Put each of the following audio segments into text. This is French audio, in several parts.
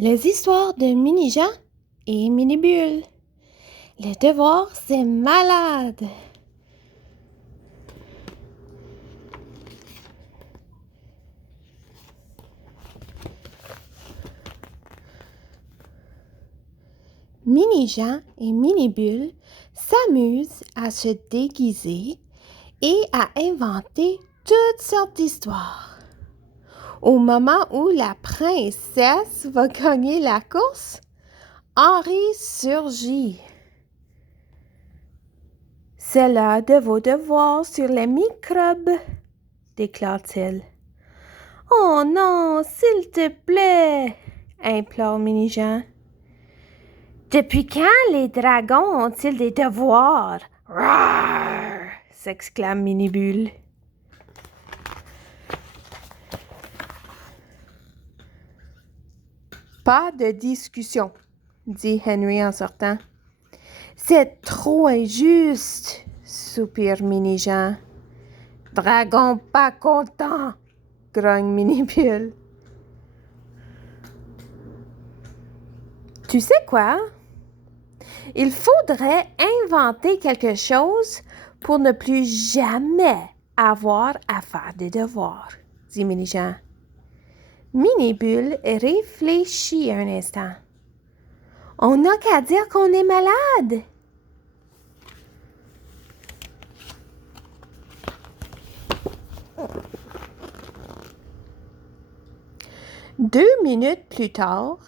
Les histoires de Mini-Jean et Mini-Bulle. Les devoirs, c'est malade. Mini-Jean et Mini-Bulle s'amusent à se déguiser et à inventer toutes sortes d'histoires. Au moment où la princesse va gagner la course, Henri surgit. C'est l'heure de vos devoirs sur les microbes, déclare-t-il. Oh non, s'il te plaît, implore Mini-Jean. Depuis quand les dragons ont-ils des devoirs? Rouar! S'exclame Mini-Bulle. Pas de discussion, dit Henry en sortant. C'est trop injuste, soupire Mini-Jean. Dragon pas content, grogne Mini-Bulle. Tu sais quoi? Il faudrait inventer quelque chose pour ne plus jamais avoir à faire des devoirs, dit Mini-Jean. Mini-Bulle réfléchit un instant. On n'a qu'à dire qu'on est malade. Deux minutes plus tard,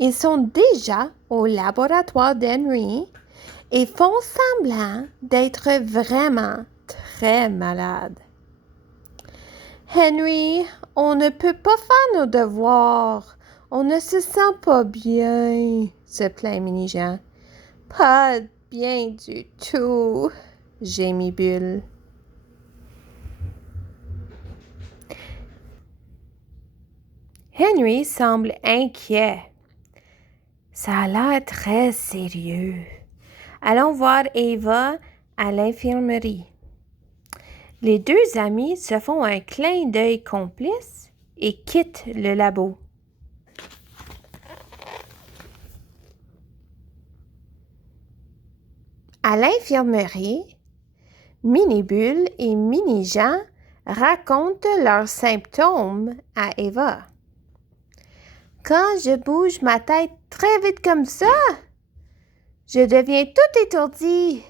ils sont déjà au laboratoire d'Henry et font semblant d'être vraiment très malades. Henry, on ne peut pas faire nos devoirs. On ne se sent pas bien, se plaint Mini-Jean. Pas bien du tout, gémit Bulle. Henry semble inquiet. Ça a l'air très sérieux. Allons voir Eva à l'infirmerie. Les deux amis se font un clin d'œil complice et quittent le labo. À l'infirmerie, Mini-Bulle et Mini-Jean racontent leurs symptômes à Eva. Quand je bouge ma tête très vite comme ça, je deviens tout étourdi,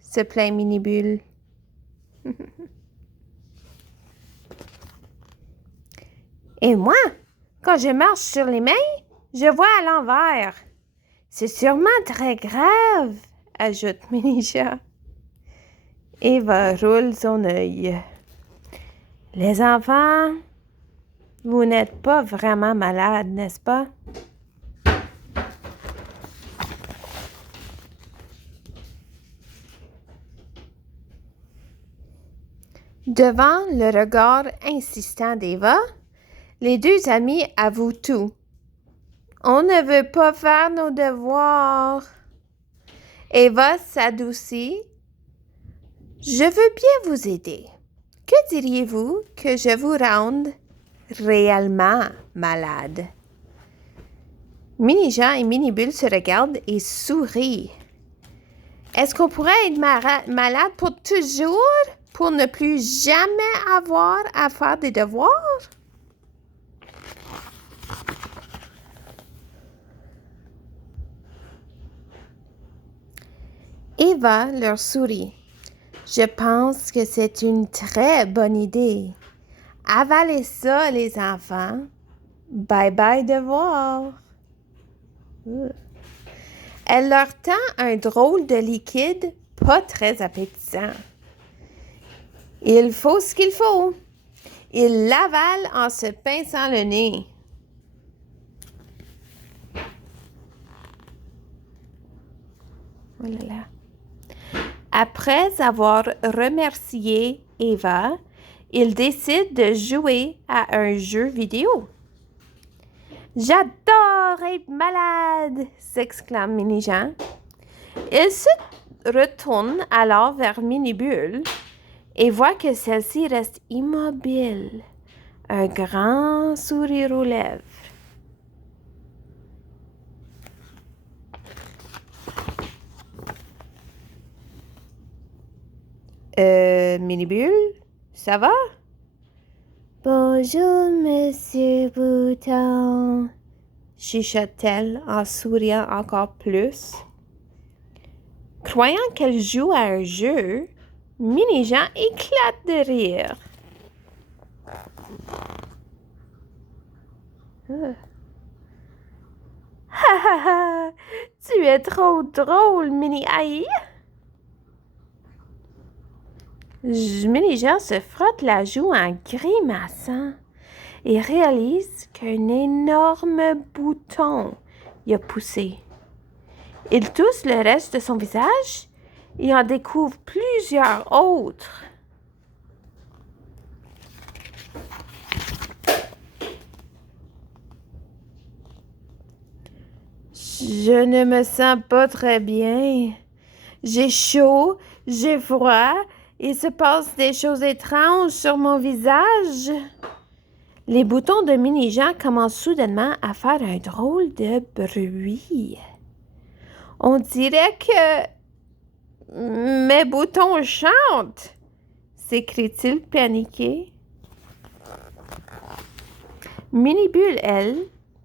se plaint Mini-Bulle. Et moi, quand je marche sur les mains, je vois à l'envers. C'est sûrement très grave, ajoute Mini-Jean. Eva roule son œil. Les enfants, vous n'êtes pas vraiment malades, n'est-ce pas? Devant le regard insistant d'Eva, les deux amis avouent tout. On ne veut pas faire nos devoirs. Eva s'adoucit. Je veux bien vous aider. Que diriez-vous que je vous rende réellement malade? Mini-Jean et Mini-Bulle se regardent et sourient. Est-ce qu'on pourrait être malade pour toujours, pour ne plus jamais avoir à faire des devoirs? Eva leur sourit. Je pense que c'est une très bonne idée. Avalez ça, les enfants. Bye bye devoir. Elle leur tend un drôle de liquide pas très appétissant. Il faut ce qu'il faut. Ils l'avalent en se pinçant le nez. Oh là là. Après avoir remercié Eva, ils décident de jouer à un jeu vidéo. J'adore être malade, s'exclame Mini-Jean. Il se retourne alors vers Mini-Bulle et voit que celle-ci reste immobile, un grand sourire aux lèvres. Mini-Bulle. Ça va? Bonjour, Monsieur Bouton, chuchote-t-elle en souriant encore plus. Croyant qu'elle joue à un jeu, Mini-Jean éclate de rire. Ha ha ha! Tu es trop drôle, Mini-Aïe! Mini-Jean se frotte la joue en grimaçant et réalise qu'un énorme bouton y a poussé. Il tousse le reste de son visage et en découvre plusieurs autres. Je ne me sens pas très bien. J'ai chaud, j'ai froid, il se passe des choses étranges sur mon visage. Les boutons de Mini-Jean commencent soudainement à faire un drôle de bruit. On dirait que mes boutons chantent, s'écrie-t-il paniqué. Mini-Bulle, elle,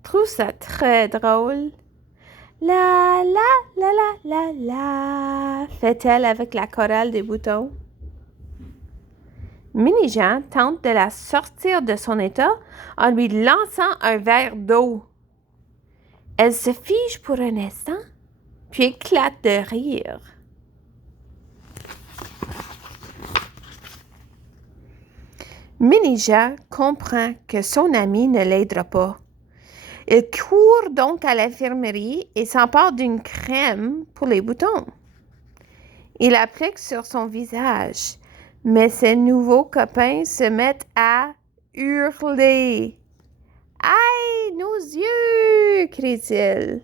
trouve ça très drôle. La la la la la la, fait-elle avec la chorale des boutons. Mini-Jean tente de la sortir de son état en lui lançant un verre d'eau. Elle se fige pour un instant, puis éclate de rire. Mini-Jean comprend que son ami ne l'aidera pas. Il court donc à l'infirmerie et s'empare d'une crème pour les boutons. Il applique sur son visage, mais ses nouveaux copains se mettent à hurler. « Aïe, nos yeux! » crie-t-il.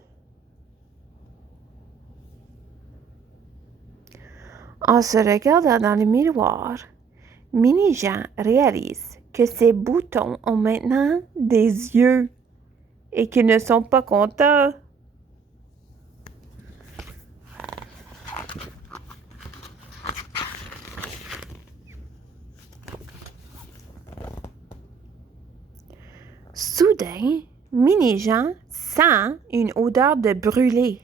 En se regardant dans le miroir, Mini-Jean réalise que ses boutons ont maintenant des yeux et qu'ils ne sont pas contents. Soudain, Mini-Jean sent une odeur de brûlé.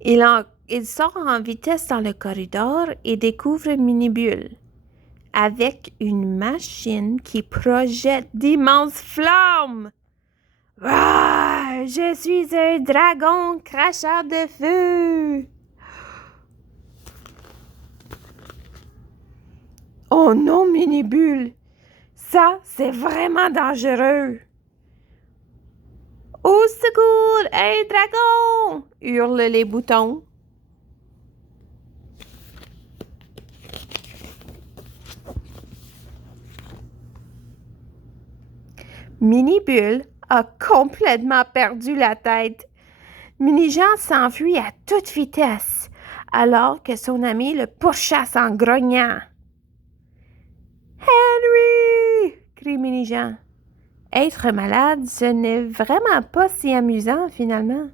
Il sort en vitesse dans le corridor et découvre Mini-Bulle avec une machine qui projette d'immenses flammes. Ah, je suis un dragon cracheur de feu! Oh non, Mini-Bulle! Ça, c'est vraiment dangereux! Au secours, un dragon! Hurlent les boutons. Mini-Bulle a complètement perdu la tête. Mini-Jean s'enfuit à toute vitesse, alors que son ami le pourchasse en grognant. « Henry! » crie Mini-Jean. Être malade, ce n'est vraiment pas si amusant, finalement.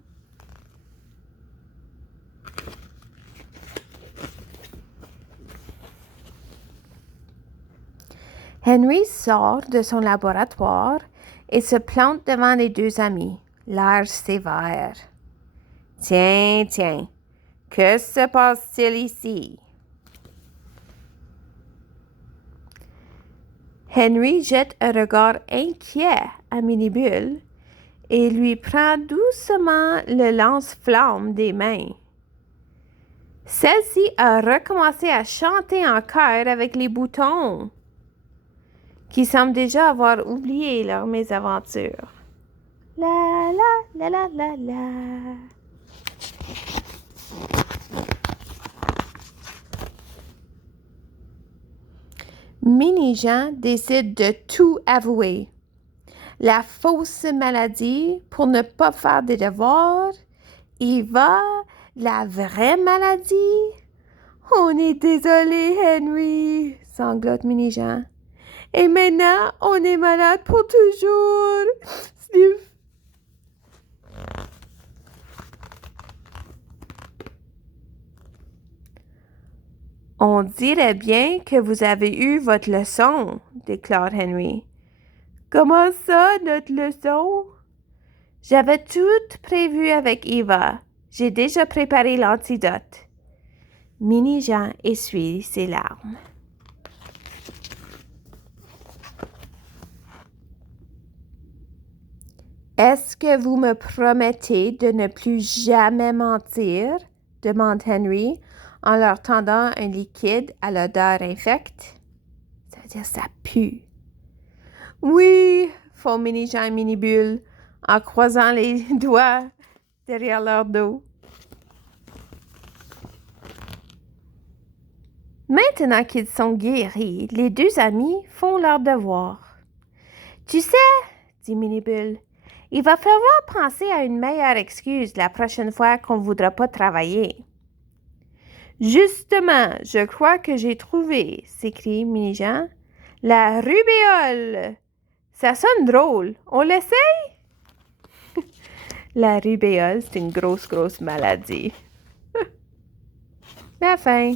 Henry sort de son laboratoire et se plante devant les deux amis, l'air sévère. « Tiens, tiens, que se passe-t-il ici? » Henry jette un regard inquiet à Mini-Bulle et lui prend doucement le lance-flamme des mains. Celle-ci a recommencé à chanter en chœur avec les boutons, qui semblent déjà avoir oublié leur mésaventure. La la la la la la. Mini-Jean décide de tout avouer. La fausse maladie pour ne pas faire des devoirs. Eva, la vraie maladie. On est désolé, Henry, sanglote Mini-Jean. Et maintenant, on est malade pour toujours. Sniff. On dirait bien que vous avez eu votre leçon, déclare Henry. Comment ça, notre leçon? J'avais tout prévu avec Eva. J'ai déjà préparé l'antidote. Mini-Jean essuie ses larmes. Est-ce que vous me promettez de ne plus jamais mentir? Demande Henry en leur tendant un liquide à l'odeur infecte. Ça veut dire ça pue. Oui, font Mini-Jean et Mini-Bulle en croisant les doigts derrière leur dos. Maintenant qu'ils sont guéris, les deux amis font leur devoir. Tu sais, dit Mini-Bulle, il va falloir penser à une meilleure excuse la prochaine fois qu'on ne voudra pas travailler. Justement, je crois que j'ai trouvé, s'écrie Mini-Jean. La rubéole! Ça sonne drôle. On l'essaye? La rubéole, c'est une grosse maladie. La fin.